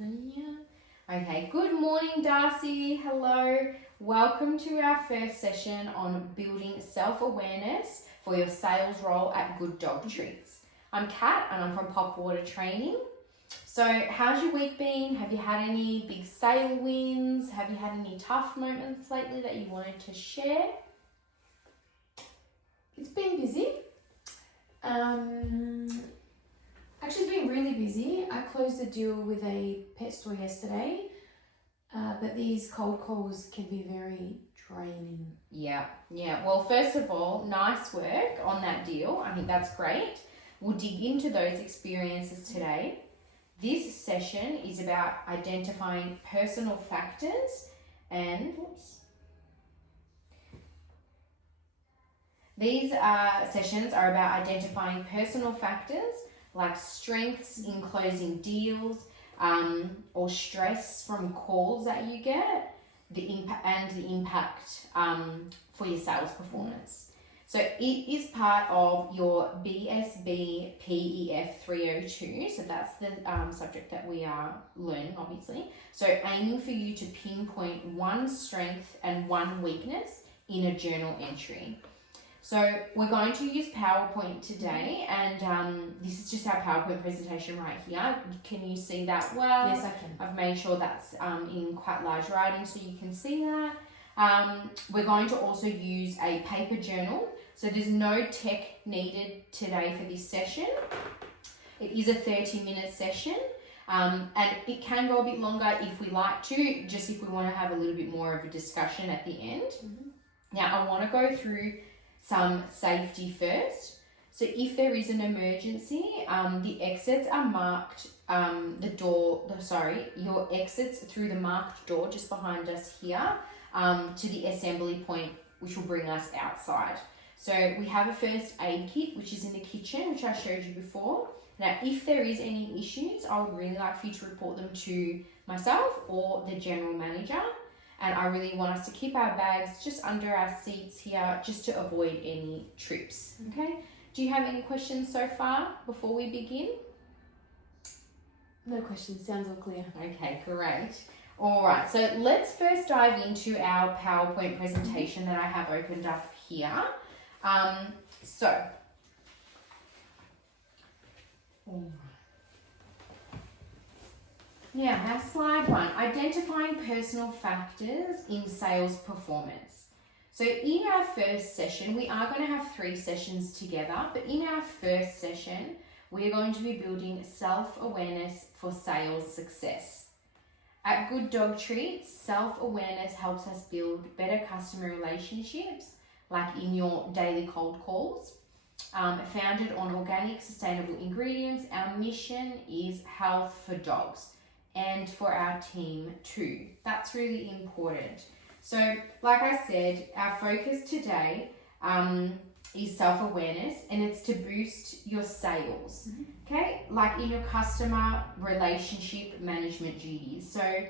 Okay, good morning, Darcy. Hello. Welcome to our first session on building self-awareness for your sales role at Good Dog Treats. I'm Kat and I'm from Popwater Training. So how's your week been? Have you had any big sale wins? Have you had any tough moments lately that you wanted to share? It's been busy. Actually, it's been really busy. I closed a deal with a pet store yesterday, but these cold calls can be very draining. Yeah. Well, first of all, nice work on that deal. I think that's great. We'll dig into those experiences today. This session is about identifying personal factors and these sessions are about identifying personal factors like strengths in closing deals or stress from calls that you get, the impact for your sales performance. So it is part of your BSB PEF 302. So that's the subject that we are learning, obviously. So aiming for you to pinpoint one strength and one weakness in a journal entry. So we're going to use PowerPoint today, and this is just our PowerPoint presentation right here. Can you see that well? Yes, I can. I've made sure that's in quite large writing so you can see that. We're going to also use a paper journal. So there's no tech needed today for this session. It is a 30-minute session, and it can go a bit longer if we like to, just if we want to have a little bit more of a discussion at the end. Mm-hmm. Now, I want to go through some safety first. So if there is an emergency, the exits are marked, your exits through the marked door just behind us here to the assembly point, which will bring us outside. So we have a first aid kit, which is in the kitchen, which I showed you before. Now, if there is any issues, I would really like for you to report them to myself or the general manager. And I really want us to keep our bags just under our seats here just to avoid any trips, okay? Do you have any questions so far before we begin? No questions. Sounds all clear. Okay, great. All right, so let's first dive into our PowerPoint presentation that I have opened up here. Now, our slide one, identifying personal factors in sales performance. So in our first session, we are going to have 3 sessions together, but in our first session, we are going to be building self-awareness for sales success. At Good Dog Treats, self-awareness helps us build better customer relationships, like in your daily cold calls. Founded on organic, sustainable ingredients, our mission is health for dogs and for our team too. That's really important. So, like I said, our focus today is self-awareness, and it's to boost your sales, okay? Like in your customer relationship management duties. So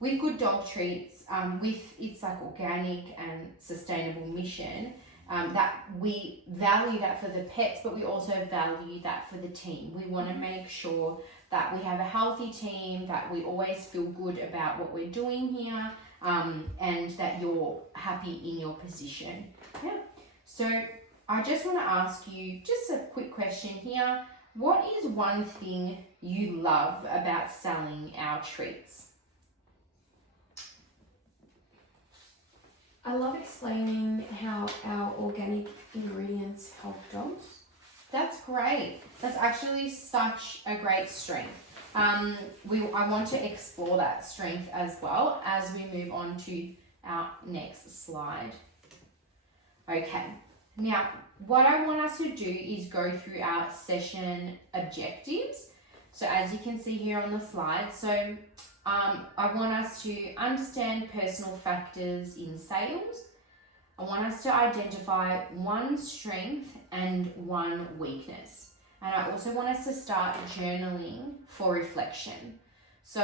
with Good Dog Treats, with its like organic and sustainable mission, that we value that for the pets, but we also value that for the team. We want to make sure that we have a healthy team, that we always feel good about what we're doing here, and that you're happy in your position. Yeah. So I just want to ask you just a quick question here. What is one thing you love about selling our treats? I love explaining how our organic ingredients help dogs. That's great. That's actually such a great strength. I want to explore that strength as well as we move on to our next slide. Okay, now what I want us to do is go through our session objectives. So as you can see here on the slide, so I want us to understand personal factors in sales. I want us to identify one strength and one weakness. And I also want us to start journaling for reflection. So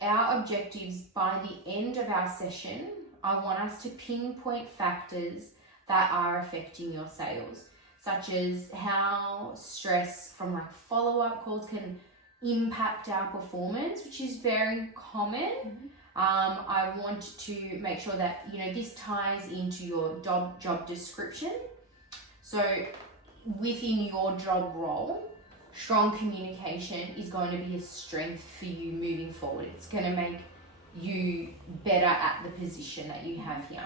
our objectives by the end of our session, I want us to pinpoint factors that are affecting your sales, such as how stress from like follow-up calls can impact our performance, which is very common. I want to make sure that, you know, this ties into your job description. So within your job role, strong communication is going to be a strength for you moving forward. It's going to make you better at the position that you have here.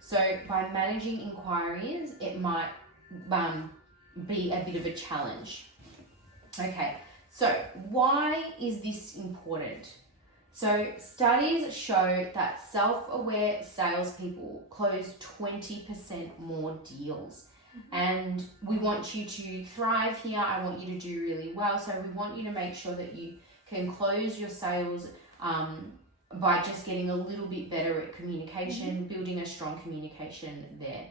So by managing inquiries, it might be a bit of a challenge. Okay, so why is this important? So studies show that self-aware salespeople close 20% more deals. And we want you to thrive here. I want you to do really well. So we want you to make sure that you can close your sales by just getting a little bit better at communication, building a strong communication there.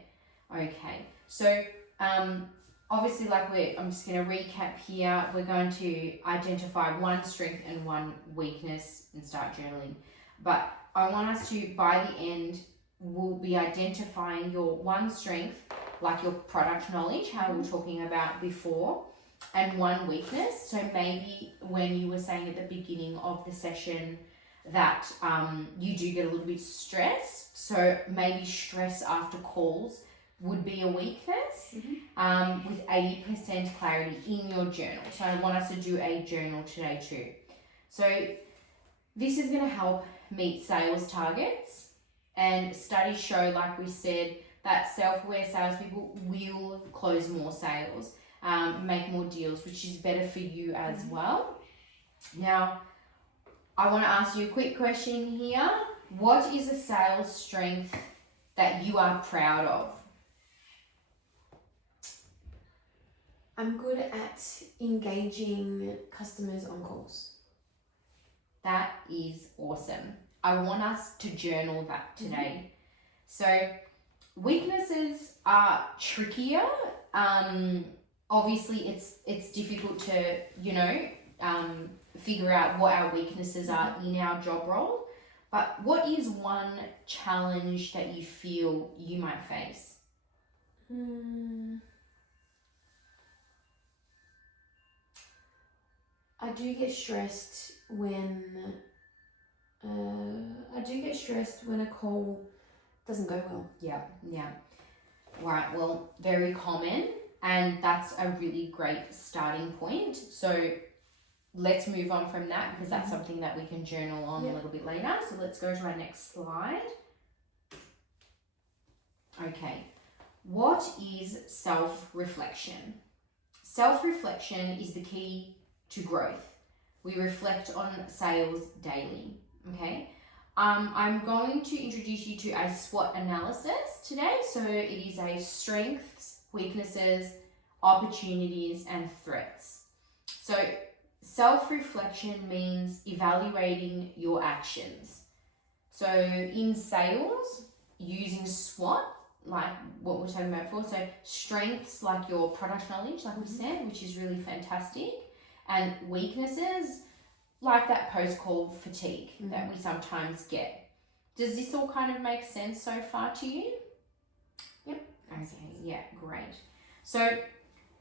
Okay, so obviously, I'm just going to recap here. We're going to identify one strength and one weakness and start journaling. But I want us to, by the end, we'll be identifying your one strength, like your product knowledge, how we were talking about before, and one weakness. So maybe when you were saying at the beginning of the session that you do get a little bit stressed, so maybe stress after calls would be a weakness, with 80% clarity in your journal. So I want us to do a journal today too. So this is going to help meet sales targets, and studies show, like we said, that self-aware salespeople will close more sales, make more deals, which is better for you as well. Now, I want to ask you a quick question here. What is a sales strength that you are proud of? I'm good at engaging customers on calls. That is awesome. I want us to journal that today. So weaknesses are trickier. Obviously, it's difficult to, figure out what our weaknesses are in our job role. But what is one challenge that you feel you might face? I do get stressed when a call doesn't go well. Yeah. Right, well, very common, and that's a really great starting point. So let's move on from that, because that's something that we can journal on a little bit later. So let's go to our next slide. Okay, what is self-reflection? Self-reflection is the key to growth. We reflect on sales daily, okay? I'm going to introduce you to a SWOT analysis today. So it is a strengths, weaknesses, opportunities, and threats. So self-reflection means evaluating your actions. So in sales, using SWOT, like what we were talking about before, so strengths like your product knowledge, like we said, which is really fantastic, and weaknesses like that post-call fatigue that we sometimes get. Does this all kind of make sense so far to you? Yep. Okay, yeah, great. So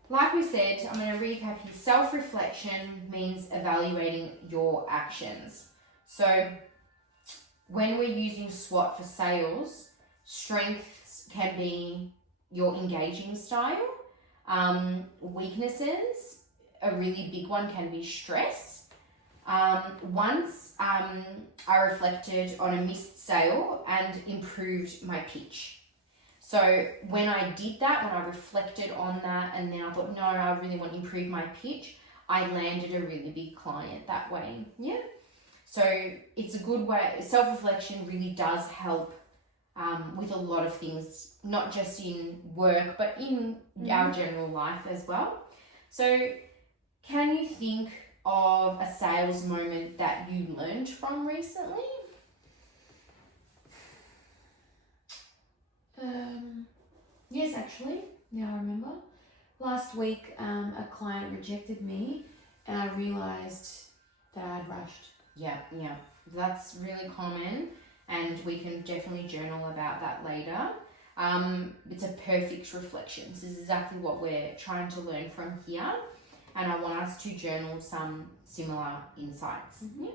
like we said, I'm going to recap here. Self-reflection means evaluating your actions. So when we're using SWOT for sales, strengths can be your engaging style. Weaknesses, a really big one, can be stress. Once I reflected on a missed sale and improved my pitch. So when I did that, when I reflected on that, and then I thought, no, I really want to improve my pitch, I landed a really big client that way. Yeah. So it's a good way. Self-reflection really does help with a lot of things, not just in work, but in our general life as well. So can you think of a sales moment that you learned from recently? Yes, actually. Yeah, I remember. Last week, a client rejected me, and I realized that I had rushed. Yeah. That's really common, and we can definitely journal about that later. It's a perfect reflection. This is exactly what we're trying to learn from here. and I want us to journal some similar insights. Yeah.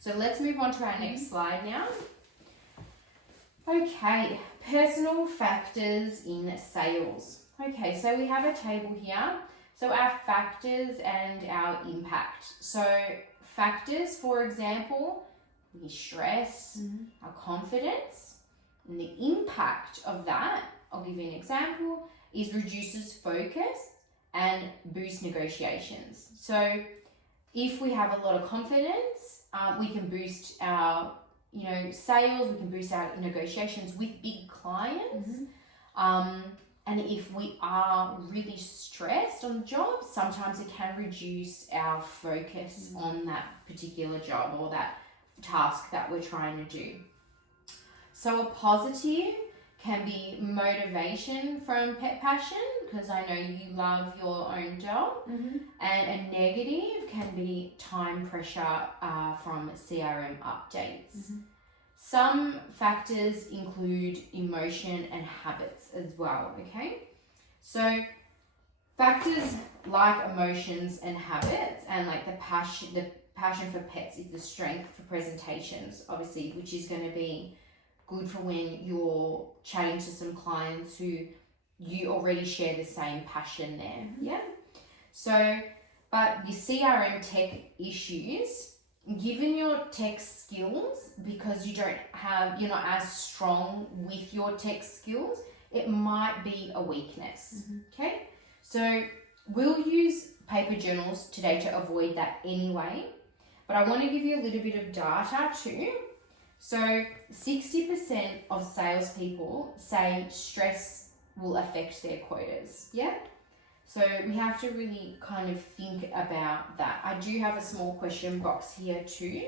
So let's move on to our next slide now. Okay, personal factors in sales. Okay, so we have a table here. So our factors and our impact. So factors, for example, the stress, our confidence, and the impact of that, I'll give you an example, is reduces focus and boosts negotiations. So if we have a lot of confidence, we can boost our sales, we can boost our negotiations with big clients. And if we are really stressed on the job, sometimes it can reduce our focus on that particular job or that task that we're trying to do. So a positive can be motivation from pet passion, because I know you love your own dog. And a negative can be time pressure from CRM updates. Some factors include emotion and habits as well, okay? So factors like emotions and habits, and like the passion for pets is the strength for presentations, obviously, which is going to be good for when you're chatting to some clients who you already share the same passion there. Yeah. So, but your CRM tech issues, given your tech skills, because you're not as strong with your tech skills, it might be a weakness. Okay, so we'll use paper journals today to avoid that anyway, but I want to give you a little bit of data too. So 60% of salespeople say stress will affect their quotas. Yeah. So we have to really kind of think about that. I do have a small question box here too,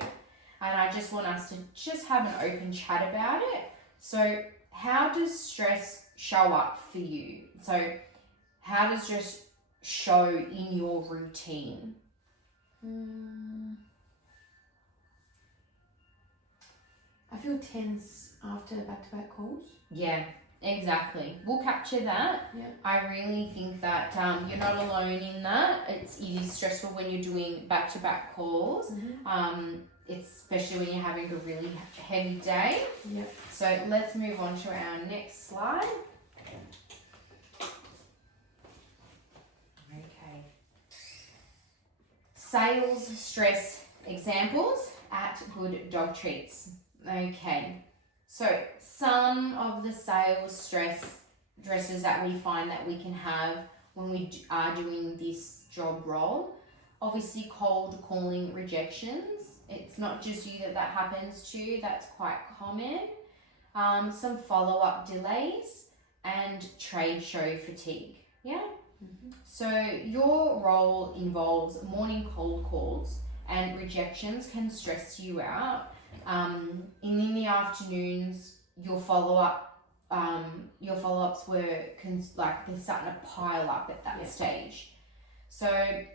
and I just want us to just have an open chat about it. So how does stress show up for you? So how does stress show in your routine? I feel tense after back-to-back calls. Yeah. Exactly. We'll capture that. Yeah. I really think that you're not alone in that. It is stressful when you're doing back-to-back calls, especially when you're having a really heavy day. Yeah. So let's move on to our next slide. Okay. Sales stress examples at Good Dog Treats. Okay. So some of the sales stresses that we find that we can have when we are doing this job role, obviously cold calling rejections. It's not just you that happens to, that's quite common. Some follow-up delays and trade show fatigue. Yeah. So your role involves morning cold calls, and rejections can stress you out. In the afternoons, your follow-ups were they're starting to pile up at that stage. So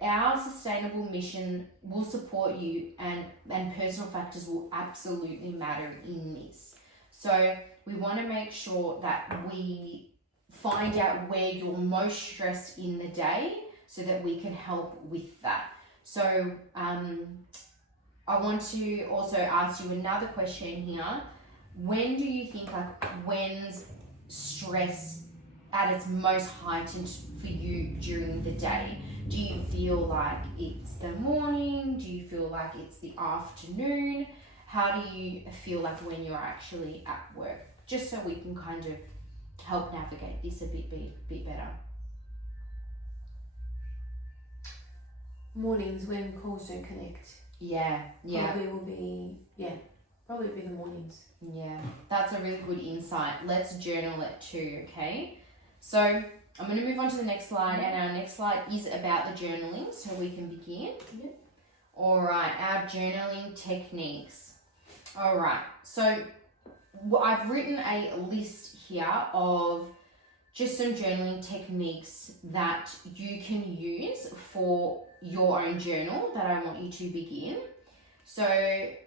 our sustainable mission will support you, and personal factors will absolutely matter in this. So we want to make sure that we find out where you're most stressed in the day so that we can help with that. So I want to also ask you another question here. When do you think, when's stress at its most heightened for you during the day? Do you feel like it's the morning? Do you feel like it's the afternoon? How do you feel like when you're actually at work? Just so we can kind of help navigate this a bit better. Mornings when calls don't connect. Yeah. Probably will be the mornings. Yeah, that's a really good insight. Let's journal it too, okay? So I'm going to move on to the next slide, and our next slide is about the journaling, so we can begin. Yeah. All right, our journaling techniques. All right, so I've written a list here of just some journaling techniques that you can use for your own journal that I want you to begin. So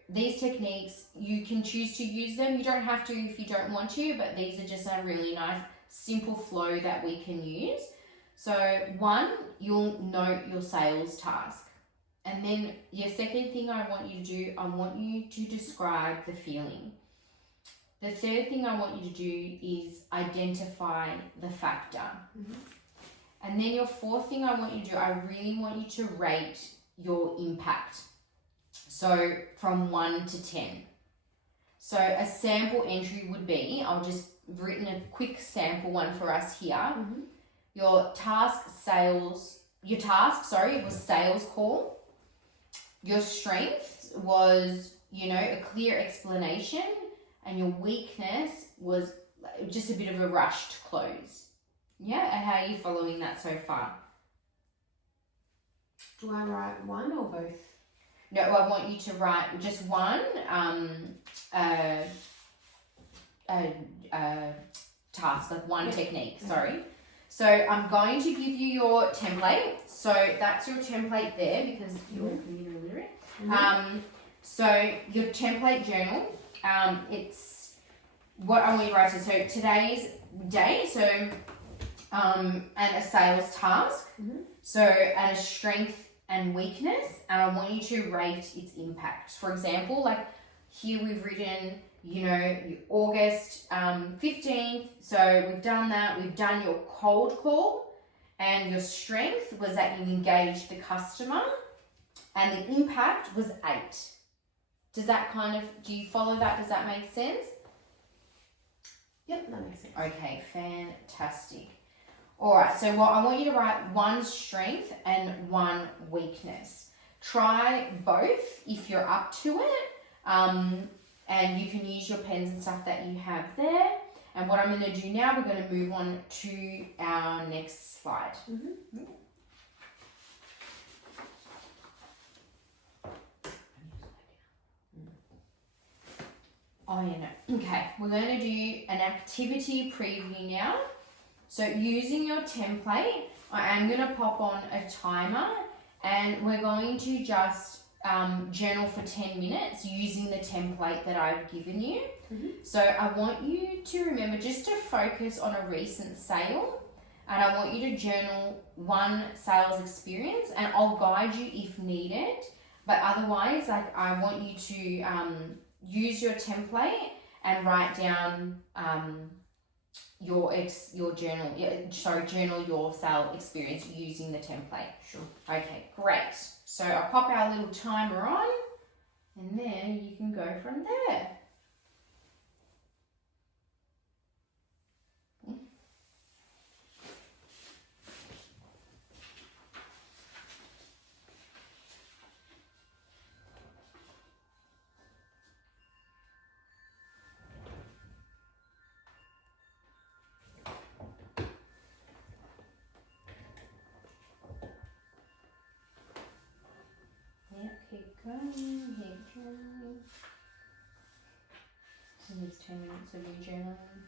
these techniques, you can choose to use them. You don't have to if you don't want to, but these are just a really nice simple flow that we can use. So one, you'll note your sales task. And then your second thing I want you to do, I want you to describe the feeling. The third thing I want you to do is identify the factor. And then your fourth thing I want you to do, I really want you to rate your impact. So from 1 to 10. So a sample entry would be, I'll just written a quick sample one for us here. Your task, was sales call. Your strength was, a clear explanation, and your weakness was just a bit of a rushed close. Yeah, and how are you following that so far? Do I write one or both? No, I want you to write just one task, like one technique, sorry. So I'm going to give you your template. So that's your template there because you're computer literate. So your template journal, it's what I want you to write. So today's day, and a sales task. So and a strength and weakness, and I want you to rate its impact. For example, like here we've written, August 15th. So we've done that. We've done your cold call, and your strength was that you engaged the customer, and the impact was 8. Does that do you follow that? Does that make sense? Yep, that makes sense. Okay, fantastic. All right, so I want you to write one strength and one weakness. Try both if you're up to it, and you can use your pens and stuff that you have there. And what I'm going to do now, we're going to move on to our next slide. Oh, yeah, no. Okay, we're going to do an activity preview now. So using your template, I am going to pop on a timer, and we're going to just journal for 10 minutes using the template that I've given you. So I want you to remember just to focus on a recent sale, and I want you to journal one sales experience, and I'll guide you if needed. But otherwise, I want you to use your template and write down your journal. Journal your sale experience using the template. Sure. Okay, great. So I'll pop our little timer on, and then you can go from there. Keep going, keep journaling. And it's 10 minutes of you journaling.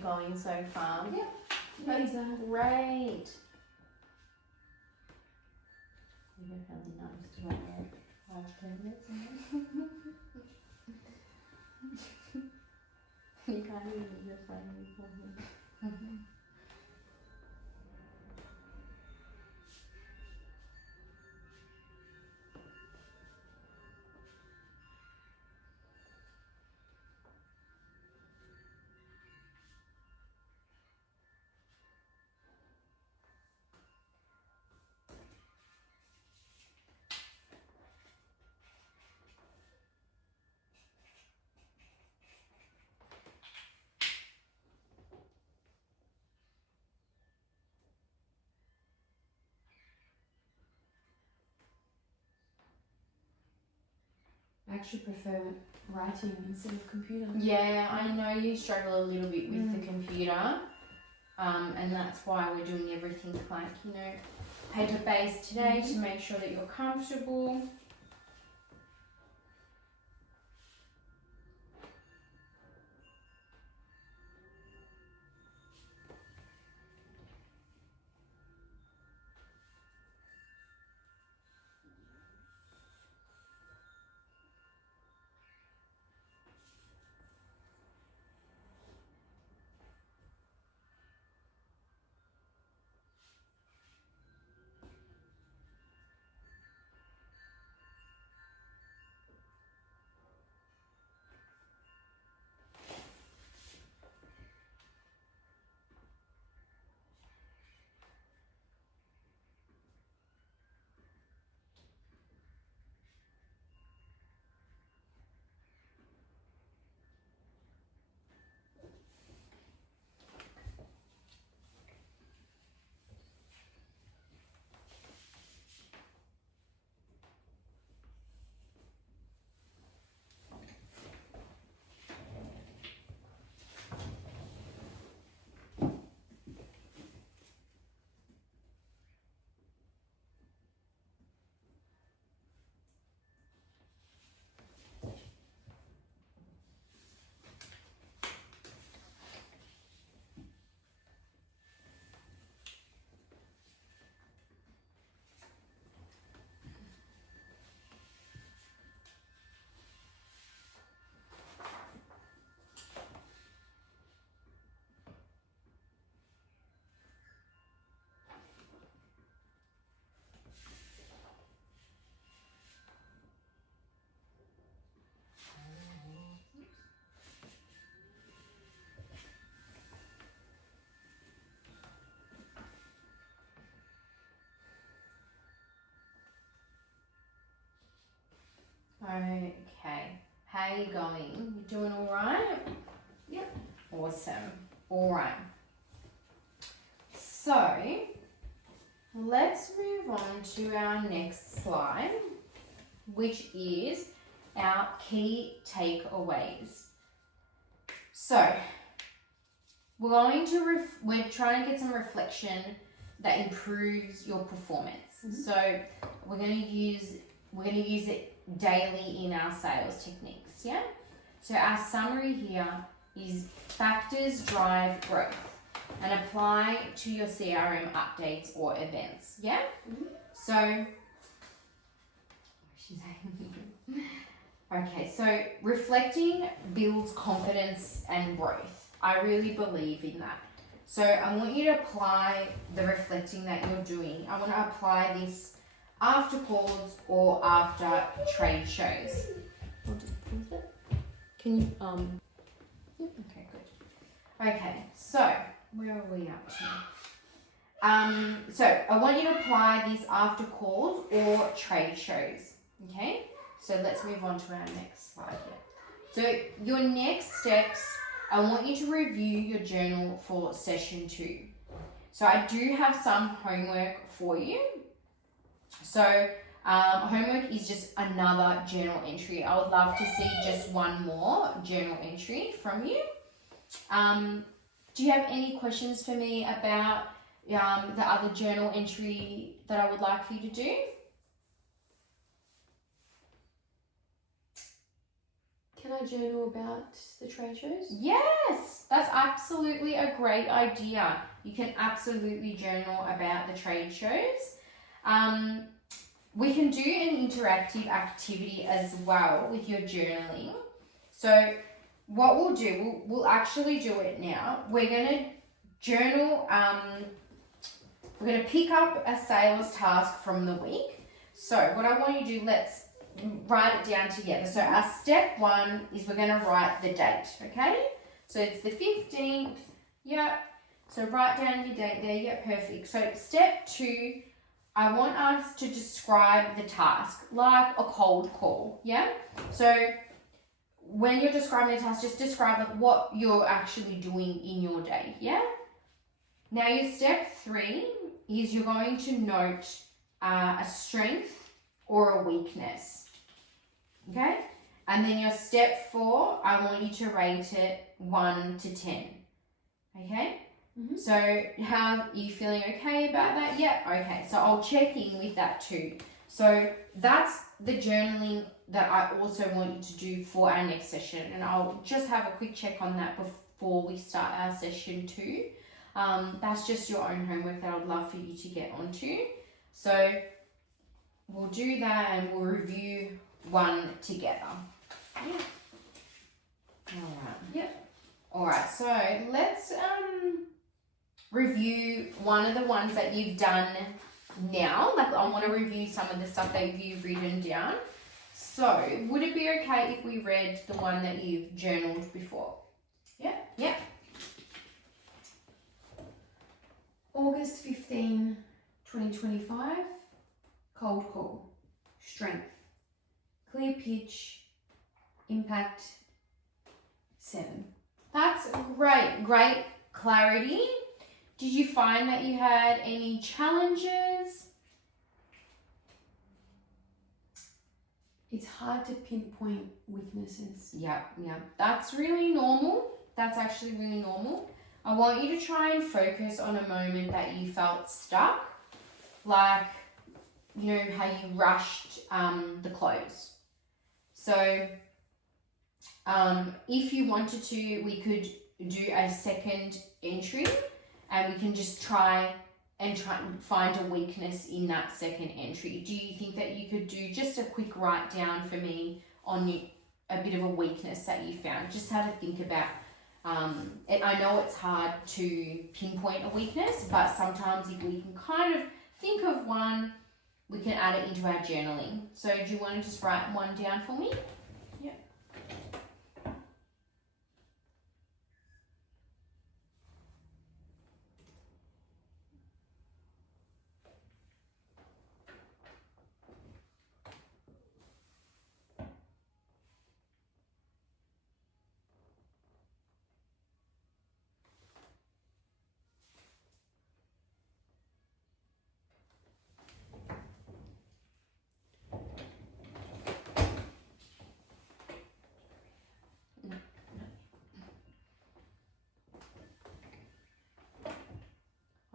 Going so far. Yeah. That's great. You look really nice to wear 5-10 minutes. You can't even use your phone before me. I actually prefer writing instead of computer. Yeah, I know you struggle a little bit with the computer, and that's why we're doing everything like, you know, paper-based today to make sure that you're comfortable. Okay, how are you going? You doing all right? Yep. Awesome. All right. So, let's move on to our next slide, which is our key takeaways. So, we're going to we're trying to get some reflection that improves your performance. So, we're going to use it daily in our sales techniques, yeah? So our summary here is factors drive growth and apply to your CRM updates or events, yeah? So, okay, so reflecting builds confidence and growth. I really believe in that. So I want you to apply the reflecting that you're doing. I want to apply this after calls or after trade shows. I'll just pause it. Can you Yep. Okay, good. Okay, so where are we up to? So I want you to apply these after calls or trade shows. Okay, so let's move on to our next slide here. So your next steps, I want you to review your journal for session 2. So I do have some homework for you. So homework is just another journal entry. I would love to see just one more journal entry from you. Do you have any questions for me about the other journal entry that I would like for you to do? Can I journal about the trade shows? Yes, that's absolutely a great idea. You can absolutely journal about the trade shows. We can do an interactive activity as well with your journaling. So what we'll do, we'll actually do it now. We're going to journal, we're going to pick up a sales task from the week. So what I want you to do, let's write it down together. So our step 1 is we're going to write the date, okay? So it's the 15th, yep. So write down your date there, yep, perfect. So step 2, I want us to describe the task like a cold call, yeah? So when you're describing the task, just describe like what you're actually doing in your day, yeah? Now your step 3 is you're going to note a strength or a weakness, okay? And then your step 4, I want you to rate it 1 to 10. Okay? So how are you feeling okay about that? Yeah, okay. So I'll check in with that too. So that's the journaling that I also want you to do for our next session. And I'll just have a quick check on that before we start our session 2. That's just your own homework that I'd love for you to get onto. So we'll do that and we'll review 1 together. Yeah. Alright. Yep. Alright, so let's review one of the ones that you've done now. Like I want to review some of the stuff that you've written down. So would it be okay if we read the one that you've journaled before? Yeah. Yeah. August 15, 2025. Cold call. Strength. Clear pitch. Impact. 7. That's great. Great clarity. Did you find that you had any challenges? It's hard to pinpoint weaknesses. Yeah. That's really normal. That's actually really normal. I want you to try and focus on a moment that you felt stuck. Like, you know, how you rushed the close. So, if you wanted to, we could do a second entry and we can just try and find a weakness in that second entry. Do you think that you could do just a quick write down for me on a bit of a weakness that you found? Just have to think about, I know it's hard to pinpoint a weakness, but sometimes if we can kind of think of one, we can add it into our journaling. So do you want to just write one down for me? Yeah.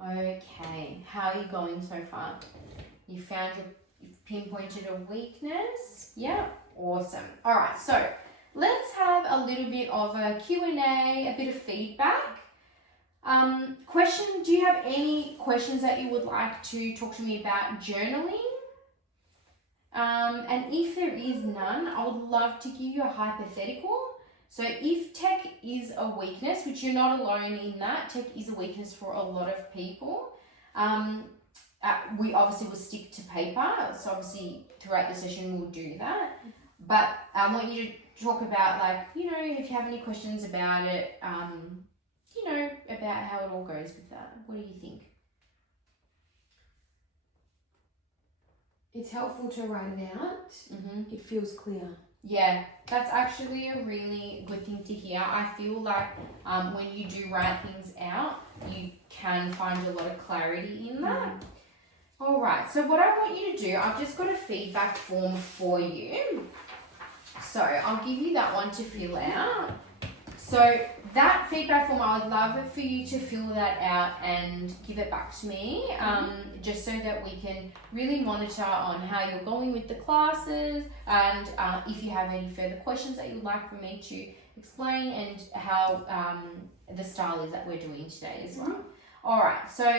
Okay, how are you going so far? You've pinpointed a weakness? Yeah, awesome. All right, so let's have a little bit of a Q&A, a bit of feedback. Do you have any questions that you would like to talk to me about journaling? And if there is none, I would love to give you a hypothetical. So if tech is a weakness, which you're not alone in that, tech is a weakness for a lot of people. We obviously will stick to paper. So obviously throughout the session we'll do that. But I want you to talk about, like, you know, if you have any questions about it, you know, about how it all goes with that. What do you think? It's helpful to write it out. Mm-hmm. It feels clear. Yeah, that's actually a really good thing to hear. I feel like when you do write things out, you can find a lot of clarity in that. All right, so what I want you to do, I've just got a feedback form for you. So I'll give you that one to fill out. So that feedback form, I would love it for you to fill that out and give it back to me, just so that we can really monitor on how you're going with the classes, and if you have any further questions that you'd like for me to explain, and how the style is that we're doing today as well. All right, so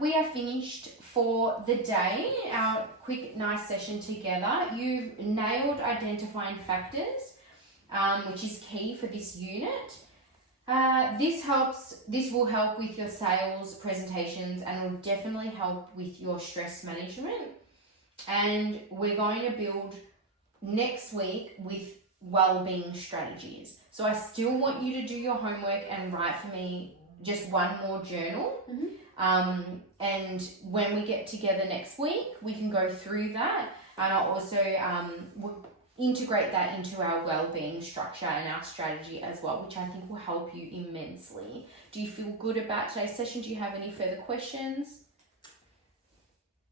we are finished for the day, our quick, nice session together. You've nailed identifying factors, which is key for this unit. This will help with your sales presentations, and will definitely help with your stress management. And we're going to build next week with well-being strategies. So I still want you to do your homework and write for me just one more journal. And when we get together next week, we can go through that, and I'll also integrate that into our well-being structure and our strategy as well, which I think will help you immensely. Do you feel good about today's session? Do you have any further questions?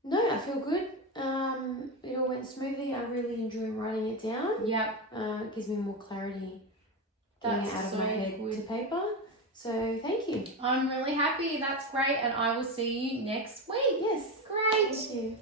No, I feel good. It all went smoothly. I really enjoy writing it down. Yep. It gives me more clarity getting That's it out of so my head good. to paper. So thank you. I'm really happy. That's great. And I will see you next week. Yes. Great. Thank you.